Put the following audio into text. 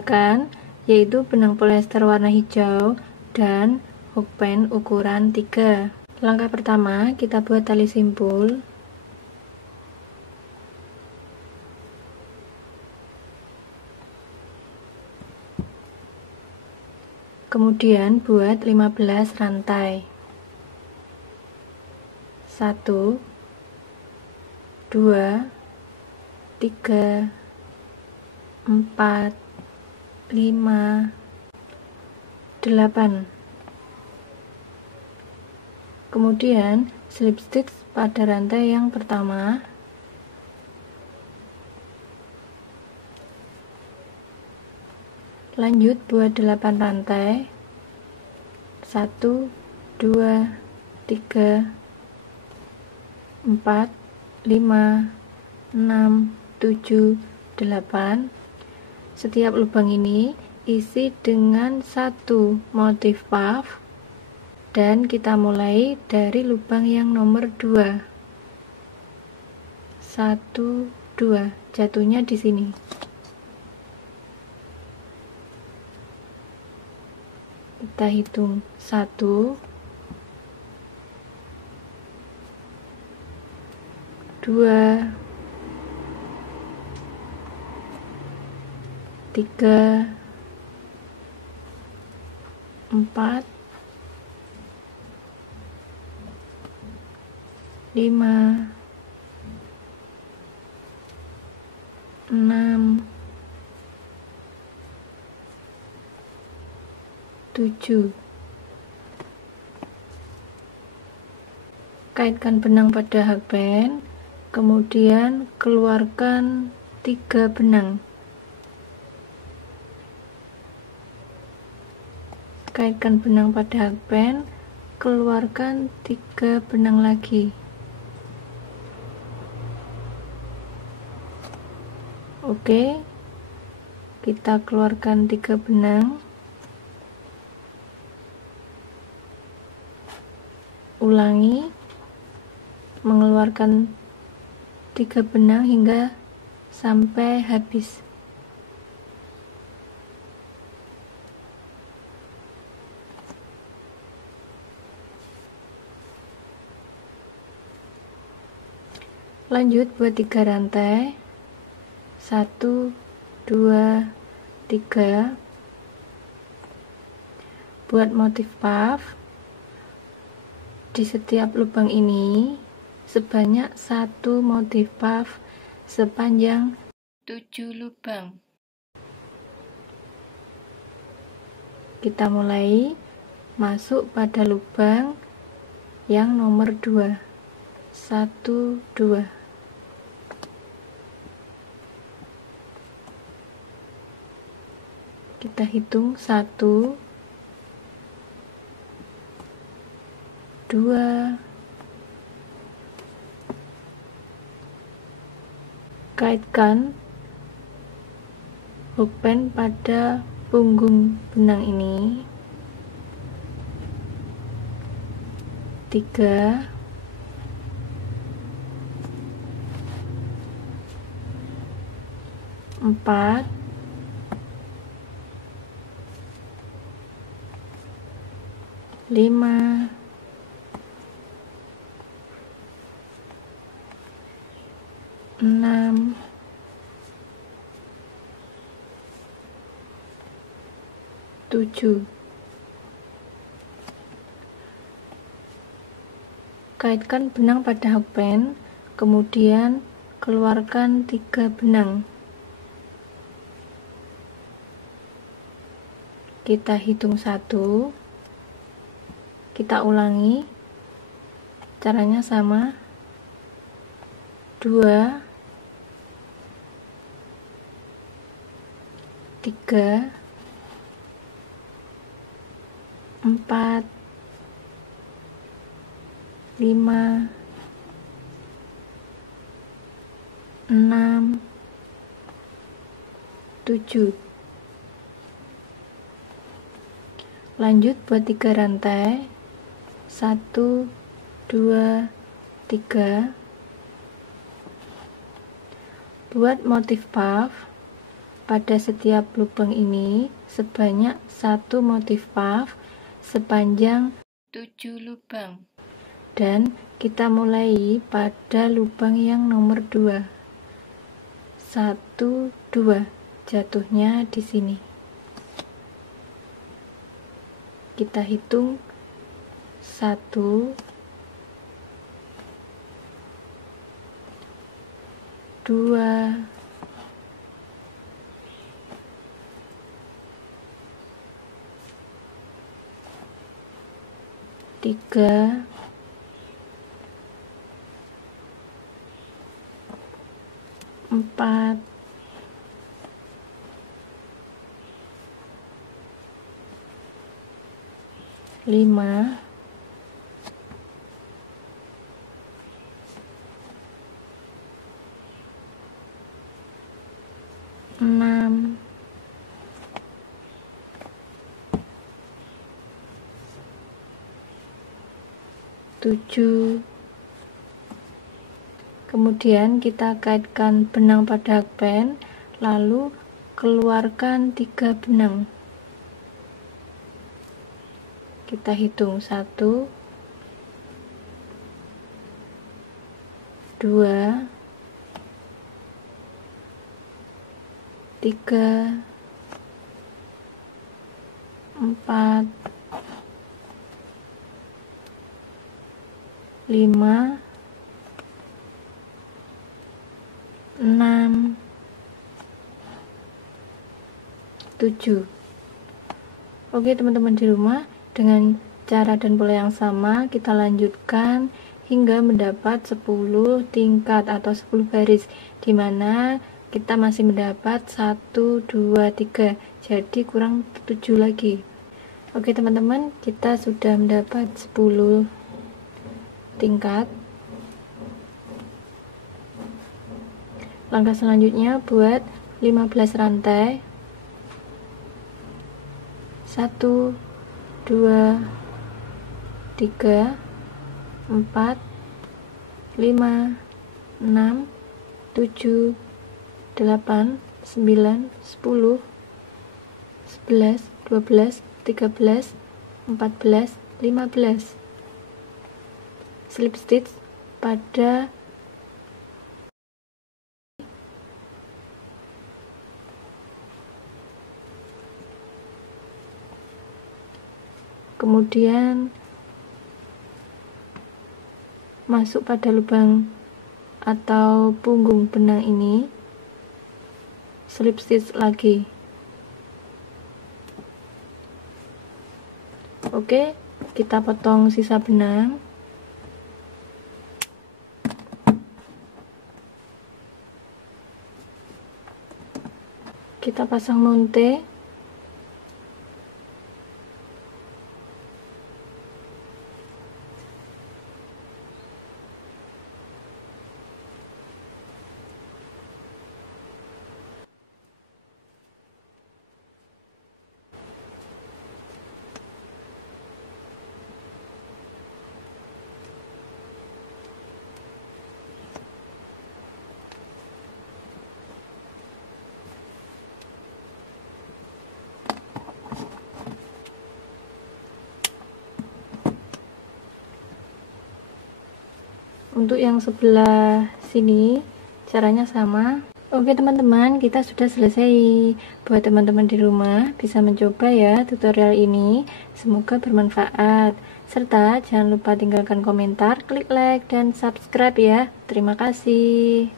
gunakan, yaitu benang polyester warna hijau dan hookpen ukuran 3. Langkah pertama, kita buat tali simpul. Kemudian buat 15 rantai. 1 2 3 4 5 8. Kemudian slip stitch pada rantai yang pertama. Lanjut buat 8 rantai. 1 2 3 4 5 6 7 8. Setiap lubang ini isi dengan satu motif puff, dan kita mulai dari lubang yang nomor 2. 1 2, jatuhnya di sini. Kita hitung 1 2 3 4 5 6 7. Kaitkan benang pada hakband, kemudian keluarkan 3 benang. Kaitkan benang pada hakband, keluarkan 3 benang lagi. Oke, kita keluarkan 3 benang. Ulangi mengeluarkan 3 benang hingga sampai habis. Lanjut buat 3 rantai. 1 2 3. Buat motif puff di setiap lubang ini sebanyak 1 motif puff sepanjang 7 lubang. Kita mulai masuk pada lubang yang nomor 2. 1 2. Kita hitung 1 2. Kaitkan hookpen pada punggung benang ini. 3 4 5 6 7. Kaitkan benang pada hakband, kemudian keluarkan 3 benang. Kita hitung 1. Kita ulangi, caranya sama. 2 3 4 5 6 7. Lanjut buat 3 rantai. 1 2 3. Buat motif puff pada setiap lubang ini sebanyak satu motif puff sepanjang 7 lubang. Dan kita mulai pada lubang yang nomor 2. 1, 2. Jatuhnya di sini. Kita hitung 1, 2, 3, 4, 5, 6, 7. Kemudian kita kaitkan benang pada hakpen, lalu keluarkan 3 benang. Kita hitung 1, 2, 3, 4, 5, 6, 7. Oke teman-teman di rumah, dengan cara dan pola yang sama kita lanjutkan hingga mendapat 10 tingkat atau 10 baris, dimana kita masih mendapat 1, 2, 3, jadi kurang 7 lagi. Oke teman-teman, kita sudah mendapat 10 tingkat. Langkah selanjutnya buat 15 rantai. 1, 2, 3, 4, 5, 6, 7, 8, 9, 10, 11, 12, 13, 14, 15. Slip stitch pada kemudian masuk pada lubang atau punggung benang ini, slip stitch lagi. Oke, kita potong sisa benang. Kita pasang monte. Untuk yang sebelah sini caranya sama. Oke teman-teman, kita sudah selesai. Buat teman-teman di rumah bisa mencoba ya tutorial ini, semoga bermanfaat. Serta jangan lupa tinggalkan komentar, klik like dan subscribe ya. Terima kasih.